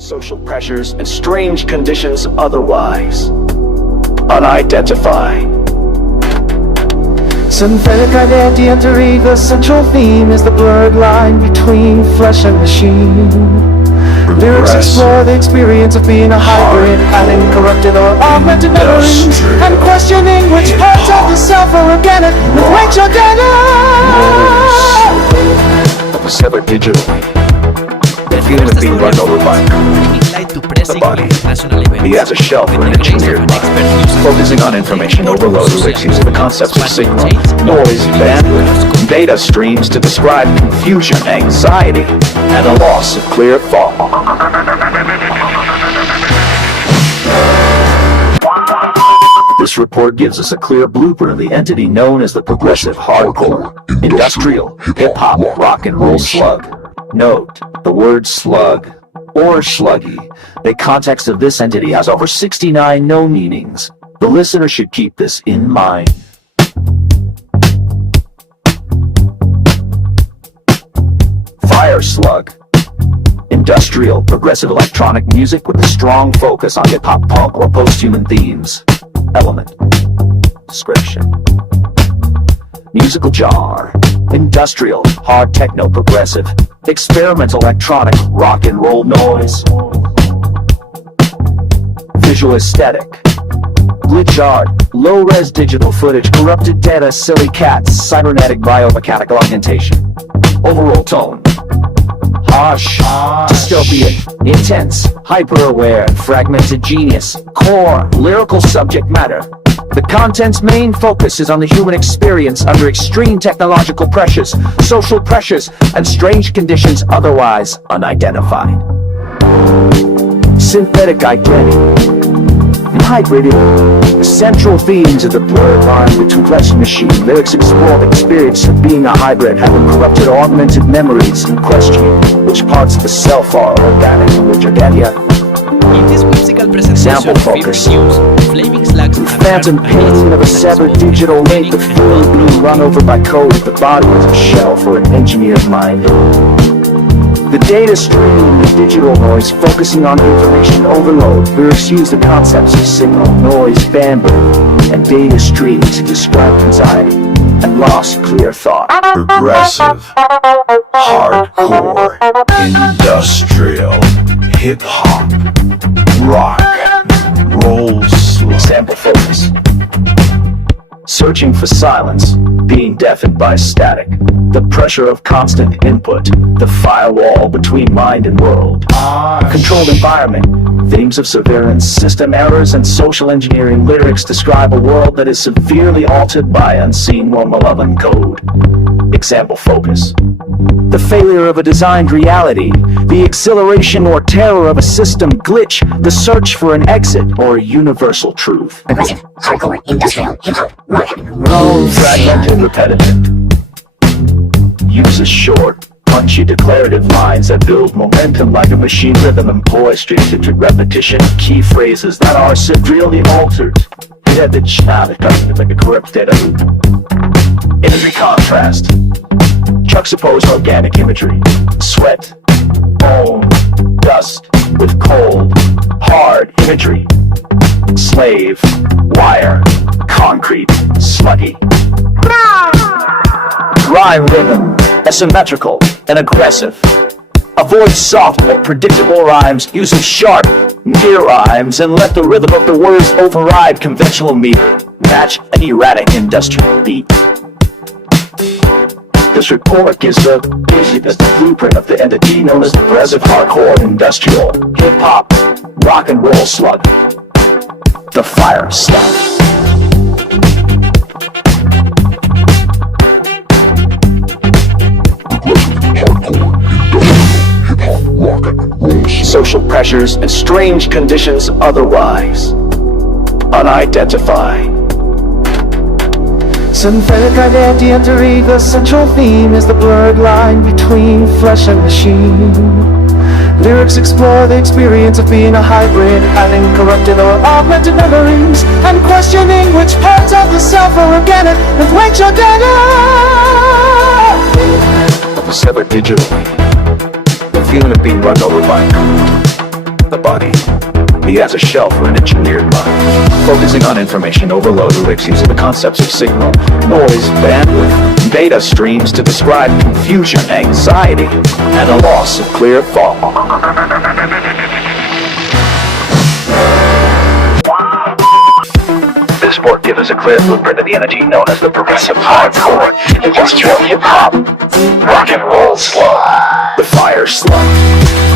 social pressures, and strange conditions otherwise unidentified. Synthetic identity entering the central theme is the blurred line between flesh and machine. Lyrics explore the experience of being a hybrid, adding corrupted or augmented memories, and questioning which parts of the self are organic with which are dead. Severed digitally. The human being run over by the body. He has a shell for an engineered mind, focusing on information overload which uses the concepts of signal, noise, bandwidth, data streams to describe confusion, anxiety, and a loss of clear thought. This report gives us a clear blueprint of the entity known as the progressive hardcore, industrial, hip-hop, rock and roll slug. Note, the word slug, or sluggy, the context of this entity has over 69 known meanings. The listener should keep this in mind. Fire slug. Industrial, progressive electronic music with a strong focus on hip-hop, punk, or post-human themes. Element. Description. Musical genre. Industrial, hard techno, progressive, experimental electronic, rock and roll noise. Visual aesthetic. Glitch art, low-res digital footage, corrupted data, silly cats, cybernetic biomechanical augmentation. Overall tone. Harsh, dystopian, intense, hyper-aware, fragmented genius, core, lyrical subject matter. The content's main focus is on the human experience under extreme technological pressures, social pressures, and strange conditions otherwise unidentified. Synthetic identity. Hybrid. The central themes of the blurred line between flesh and machine. Lyrics explore the experience of being a hybrid, having corrupted or augmented memories, and questioning which parts of the self are organic and which are dead yet. In this whimsical presentation, we reviews Flaming Slugs and Phantom pain of a severed digital link, the full being run over by code. The body is a shell for an engineered mind. The data stream, the digital noise, focusing on information overload. Lyrics use the concepts of signal, noise, bandwidth, and data streams to describe anxiety and lost clear thought. Progressive, hardcore, industrial, hip-hop, rock, roll, slug. Sample focus. Searching for silence, being deafened by static, the pressure of constant input, the firewall between mind and world, controlled environment, themes of surveillance, system errors, and social engineering. Lyrics describe a world that is severely altered by unseen or malevolent code. Example focus. The failure of a designed reality, the exhilaration or terror of a system glitch, the search for an exit or a universal truth. Progressive, hardcore, industrial, hip-hop, rock, roll, Fragmented, repetitive. Uses short, punchy declarative lines that build momentum like a machine, rhythm and poetry to repetition. Key phrases that are severely altered. Hit the channel, like a corrupted loop. Imagery contrast. Juxtapose organic imagery. Sweat, bone, dust with cold, hard imagery. Slave, wire, concrete, sluggy. Rhyme rhythm, asymmetrical and aggressive. Avoid soft but predictable rhymes, using sharp, near rhymes, and let the rhythm of the words override conventional meter. Match an erratic industrial beat. This report gives the blueprint of the entity known as the progressive hardcore industrial hip-hop rock and roll slug. The fire slug. Social pressures and strange conditions otherwise unidentified. Synthetic identity entering the central theme is the blurred line between flesh and machine. Lyrics explore the experience of being a hybrid, adding corrupted or augmented memories, and questioning which parts of the self are organic and which are dead. Severed digitally. The feeling of being run over by the body. He has a shell for an engineered mind, focusing on information overload who makes use of the concepts of signal, noise, bandwidth, data streams to describe confusion, anxiety, and a loss of clear thought. This board gives us a clear blueprint of the energy known as the progressive hardcore, industrial hip-hop, rock and roll slug. The fire slug.